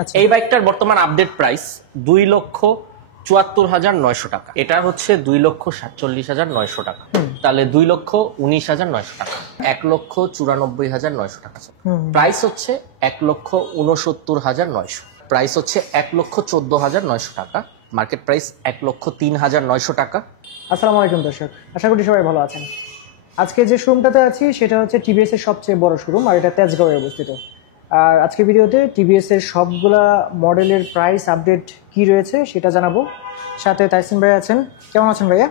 আচ্ছা। এই বাইকটার বর্তমান আপডেট প্রাইস 2,74,900 টাকা। এটা হচ্ছে 2,47,900 টাকা। তাহলে 2,19,900 টাকা, 1,94,900 টাকা। প্রাইস হচ্ছে 1,69,900। প্রাইস হচ্ছে 1,14,900 টাকা। মার্কেট প্রাইস 1,03,900 টাকা। আসসালামু আলাইকুম দর্শক, আশা করি সবাই ভালো আছেন। আজকে যে শোরুমটাতে আছি সেটা হচ্ছে টিভিএস এর সবচেয়ে বড় শোরুম, আর এটা তেজগাঁওয়ে অবস্থিত। আর আজকে ভিডিওতে টিভিএস এর সবগুলা মডেলের প্রাইস আপডেট কি রয়েছে সেটা জানাবো। সাথে তাইসিন ভাই আছেন। কেমন আছেন ভাইয়া?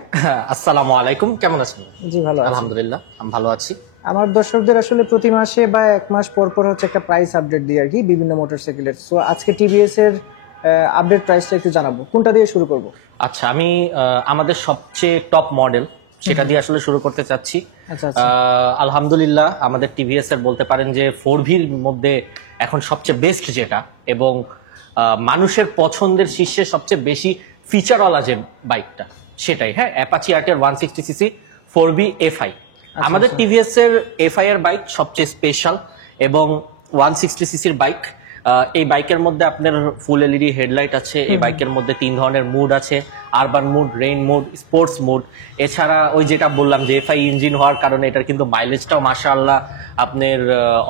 আসসালামু আলাইকুম, কেমন আছেন? জি ভালো আছি। আলহামদুলিল্লাহ, আমি ভালো আছি। আমার দর্শকদের আসলে প্রতি মাসে বা এক মাস পর পর হচ্ছে একটা প্রাইস আপডেট দিই আর কি, বিভিন্ন মোটরসাইকেলের। সো আজকে টিভিএস এর আপডেট প্রাইসটা একটু জানাবো। কোনটা দিয়ে শুরু করব? আচ্ছা, আমি আমাদের সবচেয়ে টপ মডেল সেটা দিয়ে আসলে শুরু করতে চাচ্ছি। আচ্ছা। আলহামদুলিল্লাহ, আমাদের টিভিএস এর বলতে পারেন যে 4ভির মধ্যে এখন সবচেয়ে বেস্ট যেটা, এবং মানুষের পছন্দের শীর্ষে সবচেয়ে বেশি ফিচারওয়ালা যে বাইকটা সেটাই। হ্যাঁ, অ্যাপাচি আরটিআর 160cc 4ভি এফআই। আমাদের টিভিএস এর এফআই এর বাইক সবচেয়ে স্পেশাল এবং 160cc বাইক। এই বাইকের মধ্যে আপনার ফুল এলইডি হেডলাইট আছে। এই বাইকের মধ্যে 3 ধরনের মুড আছে: urban mode, rain mode, sports mode. এছাড়া ওই যেটা বললাম যে এফআই ইঞ্জিন হওয়ার কারণে এটার কিন্তু মাইলেজটাও মাশাআল্লাহ আপনার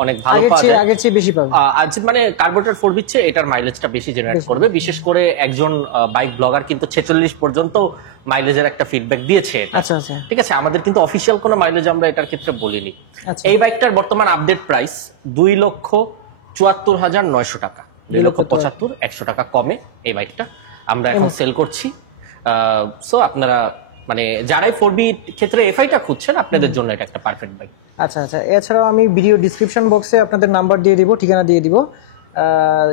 অনেক ভালো পাওয়া যায়। আগের চেয়ে বেশি পাবে। আজ মানে কার্বোরেটর 4ভি চেয়ে এটার মাইলেজটা বেশি জেনারেট করবে। বিশেষ করে একজন বাইক ব্লগার কিন্তু 46 পর্যন্ত মাইলেজের একটা ফিডব্যাক দিয়েছে। আচ্ছা। ঠিক আছে, আমাদের কিন্তু অফিসিয়াল কোনো মাইলেজ আমরা এটার ক্ষেত্রে বলিনি। আচ্ছা। এই বাইকটার বর্তমান আপডেট প্রাইস 2,74,900 টাকা। 2,75,100 টাকা কমে এই বাইকটা আমরা এখন সেল করছি। সো আপনারা মানে যারাই 4ভি ক্ষেত্রে এফআইটা খুঁজছেন, আপনাদের জন্য এটা একটা পারফেক্ট বাইক। আচ্ছা। এছাড়াও আমি ভিডিও ডিসক্রিপশন বক্সে আপনাদের নাম্বার দিয়ে দিব, ঠিকানা দিয়ে দিব।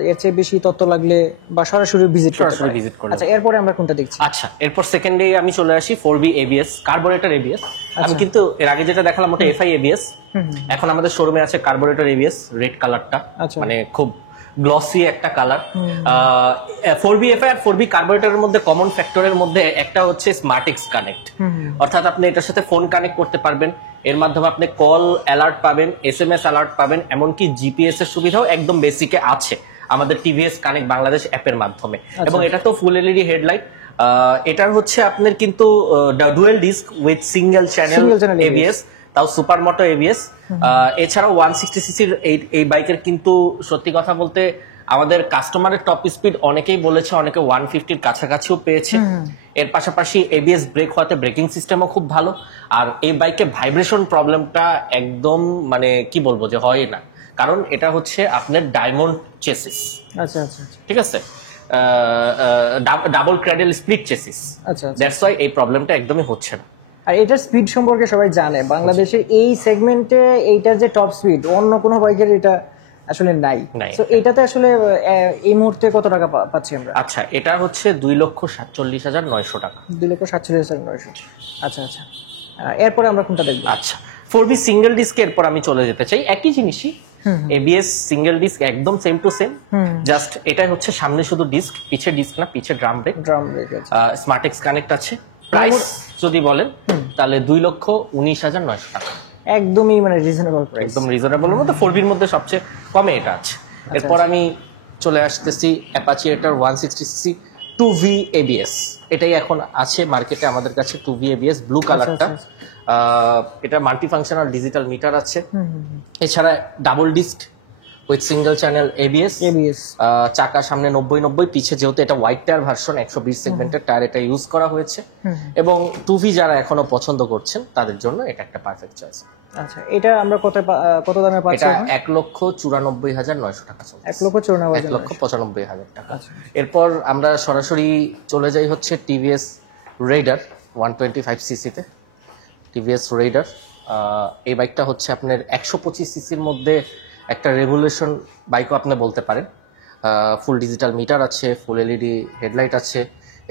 এর চেয়ে বেশি তথ্য লাগলে বা সরাসরি ভিজিট করতে। আচ্ছা, এরপরে আমরা কোনটা দেখছি? আচ্ছা, এরপর সেকেন্ডে আমি চলে আসি 4ভি এবিএস, কার্বোরেটর এবিএস। আমি কিন্তু এর আগে যেটা দেখালাম ওটা এফআই এবিএস। এখন আমাদের শোরুমে আছে কার্বোরেটর এবিএস, রেড কালারটা, মানে খুব গ্লসি একটা কালার। 4ভি এফআই আর 4ভি কার্বোরেটরের মধ্যে কমন ফ্যাক্টরের মধ্যে একটা হচ্ছে স্মার্টএক্স কানেক্ট। অর্থাৎ আপনি এটার সাথে ফোন কানেক্ট করতে পারবেন। এর মাধ্যমে আপনি কল অ্যালার্ট পাবেন, এসএমএস অ্যালার্ট পাবেন, এমনকি জিপিএস এর সুবিধাও একদম বেসিকে আছে আমাদের টিভিএস কানেক্ট বাংলাদেশ অ্যাপের মাধ্যমে। এবং এটা তো ফুল এলইডি হেডলাইট। এটার হচ্ছে আপনার কিন্তু dual disk with single channel ABS, তাও সুপার মোটো এবিএস। এছাড়াও 160cc এই বাইকের কিন্তু সত্যি কথা বলতে আমাদের কাস্টমারের টপ স্পিড অনেকেই বলেছে, অনেকে 150-র কাছাকাছিও পেয়েছে। এর পাশাপাশি এবিএস ব্রেক হওয়াতে ব্রেকিং সিস্টেমও খুব ভালো। আর এই বাইকে ভাইব্রেশন প্রবলেমটা একদম মানে কি বলবো যে হয় না, কারণ এটা হচ্ছে আপনার ডায়মন্ড চেসিস। আচ্ছা। ঠিক আছে, ডাবল ক্র্যাডেল স্প্লিট চেসিস। আচ্ছা। দ্যাটস ওয়াই এই প্রবলেমটা একদমই হচ্ছে না। আর এটার স্পিড সম্পর্কে সবাই জানে, বাংলাদেশে এই সেগমেন্টে এইটার যে টপ স্পিড অন্য কোনো বাইকের এটা আসলে নাই। তো এটাতে আসলে এই মুহূর্তে কত টাকা পাচ্ছি আমরা? আচ্ছা, এটা হচ্ছে 2,47,900 টাকা। 2,47,900। আচ্ছা। এরপরে আমরা কোনটা দেখবো? আচ্ছা, 4ভি সিঙ্গেল ডিস্ক এরপর আমি চলে যেতে চাই। একই জিনিসই, এবিএস সিঙ্গেল ডিস্ক, একদম সেম টু সেম। জাস্ট এটাই হচ্ছে সামনে শুধু ডিস্ক, পিছে ডিস্ক না, পিছে ড্রাম ব্রেক। স্মার্টএক্স কানেক্ট আছে। প্রাইস যদি বলেন তাহলে 2,19,900 টাকা। একদমই মানে রিজনেবল প্রাইস, একদম রিজনেবল মধ্যে 4ভির মধ্যে সবচেয়ে কমে এটা আছে। এরপর আমি চলে আসতেছি অ্যাপাচি এটার 160cc 2ভি এবিএস। এটাই এখন আছে মার্কেটে আমাদের কাছে, 2ভি এবিএস ব্লু কালারটা। এটা মাল্টি ফাংশনাল ডিজিটাল মিটার আছে। এছাড়া double disc with single channel ABS. চাকা সামনে 90-90, পিছে যেহেতু এটা হোয়াইট টায়ার ভার্সন 120 সেগমেন্টের টায়ার এটা ইউজ করা হয়েছে। এবং 2ভি যারা এখনো পছন্দ করছেন তাদের জন্য এটা একটা পারফেক্ট চয়েস। আচ্ছা, এটা আমরা কত দামে পাচ্ছি? এটা 1,94,900 টাকা চলছে। 1,95,000 টাকা। এরপর আমরা সরাসরি চলে যাই হচ্ছে টিভিএস রেইডার 125cc তে। টিভিএস রেইডার এই বাইকটা হচ্ছে আপনার 125cc-র মধ্যে একটা রেভলিউশন বাইকও আপনি বলতে পারেন। ফুল ডিজিটাল মিটার আছে, ফুল এলইডি হেডলাইট আছে।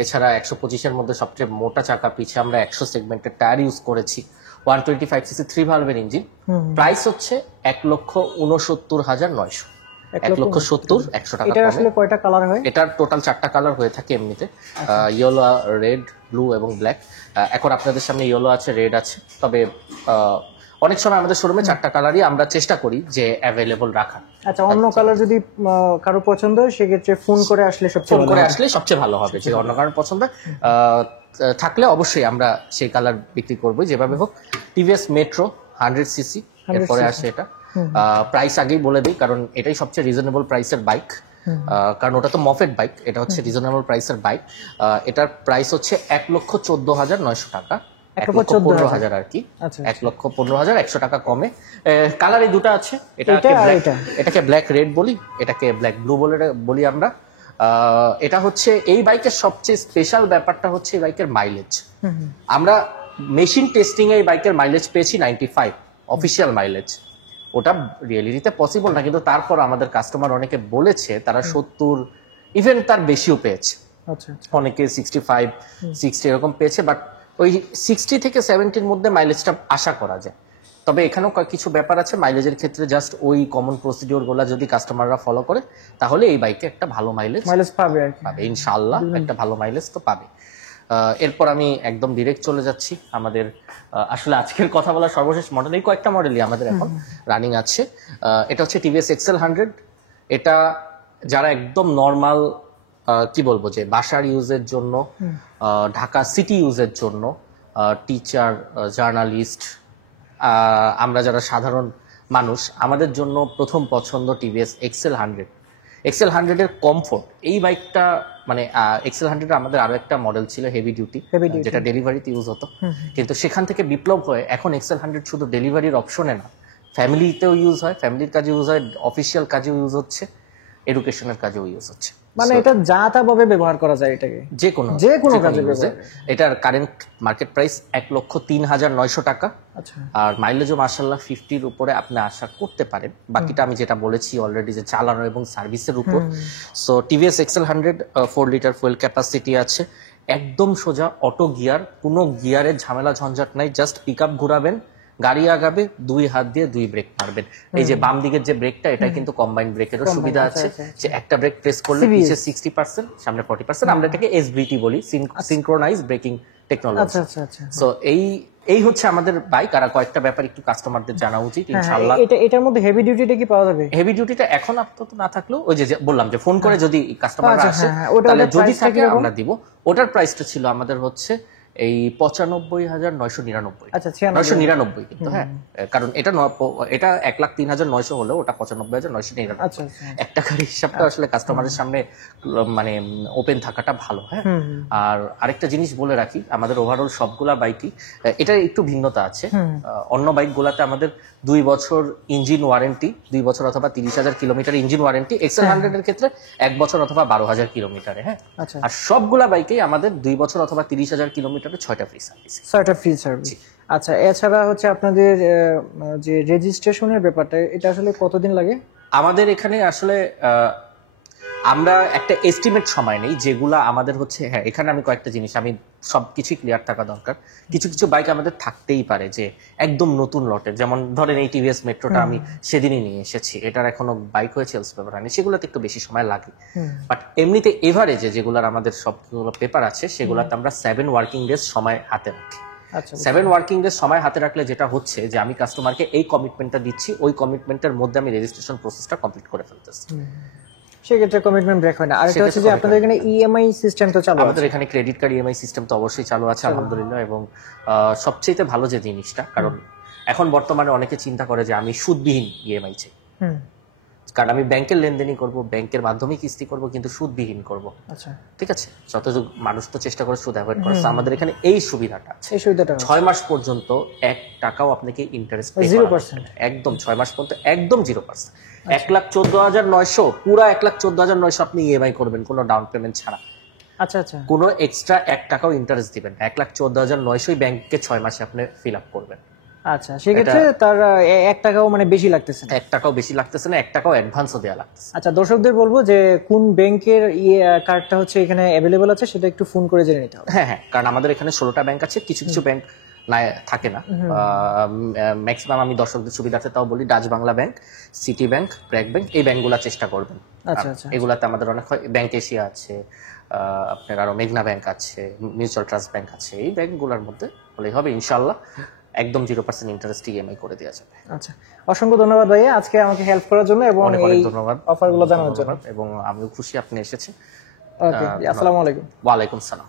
এছাড়া 125-এর মধ্যে সবচেয়ে মোটা চাকা, পিছে আমরা 100 সেগমেন্টের টায়ার ইউজ করেছি। 125cc 3 ভালভের engine. প্রাইস হচ্ছে 1,69,900। 1,70,100 টাকা। এটা আসলে কয়টা কালার হয়? এটার টোটাল 4টা কালার হয়ে থাকে এমনিতে, ইয়েলো, রেড, ব্লু এবং ব্ল্যাক। এখন আপনাদের সামনে ইয়েলো আছে, রেড আছে। তবে অনেক সময় আমাদের শোরুমে 4টা কালারই আমরা চেষ্টা করি যে অ্যাভেলেবল রাখার। আচ্ছা, অন্য কালার যদি কারো পছন্দ হয় সেক্ষেত্রে ফোন করে আসলে সবচেয়ে ভালো হবে। যে অন্য কারোর পছন্দ থাকলে অবশ্যই আমরা সেই কালার বিক্রি করবো যেভাবে হোক। টিভিএস মেট্রো 100cc, এরপরে আসে এটা। প্রাইস আগেই বলে দিই, কারণ এটাই সবচেয়ে রিজনেবল প্রাইসের বাইক, কারণ ওটা তো মফেট বাইক, এটা হচ্ছে রিজনেবল প্রাইসের বাইক। এটার প্রাইস হচ্ছে 1,14,900 টাকা, 1,15,000 আর কি, 1,15,100 টাকা কমে। কালারে দুটো আছে, এটাকে ব্ল্যাক রেড বলি, এটাকে ব্ল্যাক ব্লু বলি আমরা। এটা হচ্ছে এই বাইকের সবচেয়ে স্পেশাল ব্যাপারটা হচ্ছে এই বাইকের মাইলেজ। আমরা মেশিন টেস্টিং এ এই বাইকের মাইলেজ পেয়েছি 95 অফিসিয়াল মাইলেজ। ওটা রিয়েলিটিতে পসিবল না, কিন্তু তারপর আমাদের কাস্টমার অনেকে বলেছে তারা 70 ইভেন তার বেশিও পেয়েছে। অনেকে 65 60 এরকম পেয়েছে, বাট ওই 60 থেকে 70-র মধ্যে মাইলেজটা আশা করা যায়। তবে এখানেও কিছু ব্যাপার আছে মাইলেজের ক্ষেত্রে, জাস্ট ওই কমন প্রসিডিওর গুলা যদি কাস্টমাররা ফলো করে তাহলে এই বাইকে একটা ভালো মাইলেজ পাবে ইনশাআল্লাহ, একটা ভালো মাইলেজ তো পাবে। এরপর আমি একদম ডিরেক্ট চলে যাচ্ছি আমাদের আসলে আজকের কথা বলার সর্বশেষ মডেল। এই কয়েকটা মডেলই আমাদের এখন রানিং আছে। এটা হচ্ছে টিভিএস এক্সেল 100। এটা যারা একদম নর্মাল কি বলবো যে বাসার ইউজের জন্য, ঢাকা সিটি ইউজের জন্য, টিচার, জার্নালিস্ট, আমরা যারা সাধারণ মানুষ, আমাদের জন্য প্রথম পছন্দ টিভিএস এক্সেল 100। এক্সেল 100 এর কমফোর্ট, এই বাইকটা মানে এক্সেল 100 এর আমাদের আরো একটা মডেল ছিল হেভি ডিউটি, যেটা ডেলিভারিতে ইউজ হতো, কিন্তু সেখান থেকে বিপ্লব হয়ে এখন এক্সেল 100 শুধু ডেলিভারির অপশনে না, ফ্যামিলিতেও ইউজ হয়, ফ্যামিলির কাজে ইউজ হয়, অফিসিয়াল কাজেও ইউজ হচ্ছে, এডুকেশনের কাজেও ইউজ হচ্ছে। মানে এটা যা তা ভাবে ব্যবহার করা যায়, এটাকে যে কোনো কাজে ব্যবহার। এটার কারেন্ট মার্কেট প্রাইস 1,03,900 টাকা। আর মাইলেজও মাশাআল্লাহ 50-র উপরে আপনি আশা করতে পারেন। বাকিটা আমি যেটা বলেছি অলরেডি, যে চালানো এবং সার্ভিসের উপর। So TVS Excel 100 4 litre fuel capacity আছে, একদম সোজা অটো গিয়ার, কোনো গিয়ারের ঝামেলা ঝঞ্ঝাট নাই, জাস্ট পিক আপ ঘুরাবেন, গাড়ি আগাবে, 2 হাত দিয়ে 2 ব্রেক মারবেন। এই যে বাম দিকের যে ব্রেকটা, এটা কিন্তু কম্বাইন্ড ব্রেকেরও সুবিধা আছে, যে একটা ব্রেক প্রেস করলে পিছে 60%, সামনে 40%। আমরা এটাকে এসবিটি বলি, সিনক্রোনাইজ ব্রেকিং টেকনোলজি। সো এই হচ্ছে আমাদের বাইক। আর কয়েকটা ব্যাপার একটু কাস্টমারদের জানা উচিত ইনশাআল্লাহ। এটার মধ্যে হেভি ডিউটিটা কি পাওয়া যাবে? হেভি ডিউটিটা এখন আপাতত না থাকলেও, ওই যে বললাম যে ফোন করে যদি কাস্টমাররা আসে তাহলে যদি থাকে আমরা দিব। ওটার প্রাইসটা ছিল আমাদের হচ্ছে এই 95,999। আচ্ছা, 999 কিন্তু, হ্যাঁ, কারণ এটা 1,03,900 হলেও ওটা 95,999। একটা গাড়ির হিসাবটা আসলে কাস্টমারের সামনে মানে ওপেন থাকাটা ভালো। হ্যাঁ, আর আরেকটা জিনিস বলে রাখি, আমাদের ওভারঅল সবগুলা বাইকই এটা একটু ভিন্নতা আছে। অন্য বাইক গুলাতে আমাদের 2 বছর ইঞ্জিন ওয়ারেন্টি, 2 বছর অথবা 30,000 কিলোমিটার ইঞ্জিন ওয়ারেন্টি। এক্সেল 100 এর ক্ষেত্রে 1 বছর অথবা 12,000 কিলোমিটারে। হ্যাঁ, আর সবগুলা বাইকেই আমাদের 2 বছর অথবা 30,000 কিলোমিটারে 6টা ফ্রি সার্ভিস। আচ্ছা, এছাড়া হচ্ছে আপনাদের যে রেজিস্ট্রেশনের ব্যাপারটা, এটা আসলে কতদিন লাগে? আমাদের এখানে আসলে আমরা একটা এস্টিমেট সময় নেই, যেগুলা আমাদের হচ্ছে, হ্যাঁ, এখানে আমি কয়েকটা জিনিস, আমি সবকিছুই ক্লিয়ার থাকা দরকার। কিছু কিছু বাইক আমাদের থাকতেই পারে যে একদম নতুন লটের, যেমন ধরেন এই টিভিএস মেট্রোটা আমি সেদিনই নিয়ে এসেছি, এটার এখনো বাইক হয়ে সেলস পেপার হয়নি, সেগুলোতে একটু বেশি সময় লাগে। বাট এমনিতে এভারেজে যেগুলোর আমাদের সবগুলো পেপার আছে, সেগুলোতে আমরা 7 ওয়ার্কিং ডেজ সময় হাতে রাখি। 7 ওয়ার্কিং ডেজ সময় হাতে রাখলে যেটা হচ্ছে যে আমি কাস্টমারকে এই কমিটমেন্টটা দিচ্ছি, ওই কমিটমেন্টের মধ্যে আমি রেজিস্ট্রেশন প্রসেসটা কমপ্লিট করে ফেলতেছি। সেক্ষেত্রে কমিটমেন্ট ব্রেক হয় না। আর এটা হচ্ছে যে আপনাদের এখানে ইএমআই সিস্টেম তো চালু আছে? আমাদের এখানে ক্রেডিট কার্ড ইএমআই সিস্টেম তো অবশ্যই চালু আছে আলহামদুলিল্লাহ। এবং সবচেয়ে ভালো যে জিনিসটা, কারণ এখন বর্তমানে অনেকে চিন্তা করে যে আমি সুদবিহীন ইএমআই চাই, কারণ আমি ব্যাংকের লেনদেনই করব, ব্যাংকের মাধ্যমে কিস্তি করব, কিন্তু সুদবিহীন করব। আচ্ছা, ঠিক আছে, যতটুকু মানুষ তো চেষ্টা করে সুদ অ্যাভয়েড করার, আমাদের এখানে এই সুবিধাটা আছে। এই সুবিধাটা 6 মাস পর্যন্ত 1 টাকাও আপনাকে ইন্টারেস্ট পে করা হবে না, একদম 6 মাস পর্যন্ত একদম 0%। 1,14,900, পুরো 1,14,900 আপনি ইএমআই করবেন কোনো ডাউন পেমেন্ট ছাড়া। আচ্ছা, কোনো এক্সট্রা 1 টাকাও ইন্টারেস্ট দিবেন না। 1,14,900 ব্যাংকে 6 মাসে আপনি ফিল আপ করবেন। আচ্ছা, সেক্ষেত্রে তার 1 টাকাও মানে বেশি লাগতেছে না? 1 টাকাও বেশি লাগতেছে না, 1 টাকাও অ্যাডভান্সও দেওয়া লাগতেছে। আচ্ছা, দর্শকদের বলবো যে কোন ব্যাংকের কার্ডটা হচ্ছে এখানে অ্যাভেলেবল আছে সেটা একটু ফোন করে জেনে নিতে হবে। হ্যাঁ, কারণ আমাদের এখানে 16টা ব্যাংক আছে, কিছু কিছু ব্যাংক না থাকে না। ম্যাক্সিমাম আমি দর্শকদের সুবিধার্থে তাও বলি, Dutch Bangla bank, city bank, BRAC bank, এই ব্যাংকগুলো চেষ্টা করবেন। আচ্ছা, এগুলাতে আমাদের অনেক ব্যাংক এশিয়া আছে, আপনার আরো মেঘনা ব্যাংক আছে, মিউচুয়াল ট্রাস্ট ব্যাংক আছে, এই ব্যাংকগুলোর মধ্যে হলেই হবে ইনশাল্লাহ। একদম 0% ইন্টারেস্ট ইএমআই করে দেওয়া যাবে। আচ্ছা, অসংখ্য ধন্যবাদ ভাইয়া আজকে আমাকে হেল্প করার জন্য এবং অনেক এই ধন্যবাদ অফারগুলো জানানোর জন্য। এবং আমিও খুশি আপনি এসেছেন। ওকে, আসসালামু আলাইকুম। ওয়ালাইকুম সালাম।